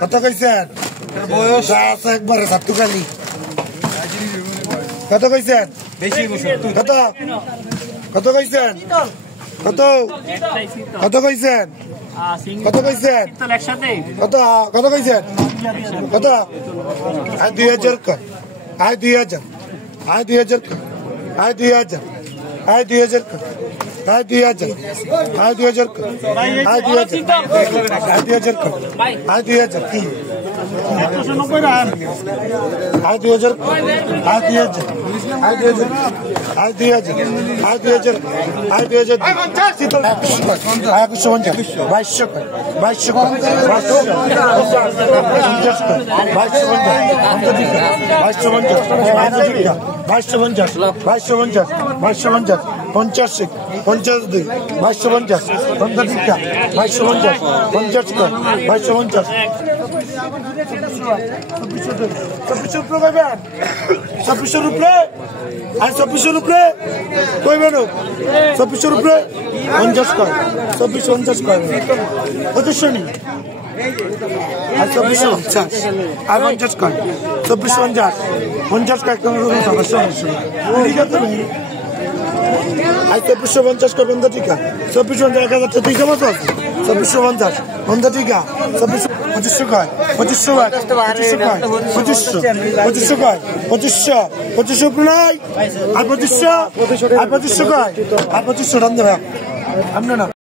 কত কইছেন বয়স আছে একবারে সাতুকালি কত কইছেন কত কত কইছেন কত কত কইছেন কত কইছেন কত কত কইছেন কত আয় 2000 কর আয় 2000 আয় 2000 কর আয় 2000 আয় 2000 কর আয় 2000 আয় 2000 কর আয় 2000 আয় 2000 কর আয় 2000 কি 190 রান আয় 2000 আয় 2000 আয় 2000 আয় 2000 আয় 2000 আয় 2000 শীতল আয় 150 2200 কর 2200 কর 50 250 250 50 26 রুপে আর 26 রুপে কইবেন 26 রুপে 50 কর 26 50 কর কত শুনি আর 26 50 আর 50 কর 26 50 কর কোন সমস্যা নেই ঠিক আছে আজ 2450 কর বন্ধ টিকা 2450 1300 মতো আছে 2450 বন্ধ টিকা 2500 কয় 2500 কয় 2500 কয় 2500 নাই আর 2500 কয় আর 2500 রান দেবে আমরা না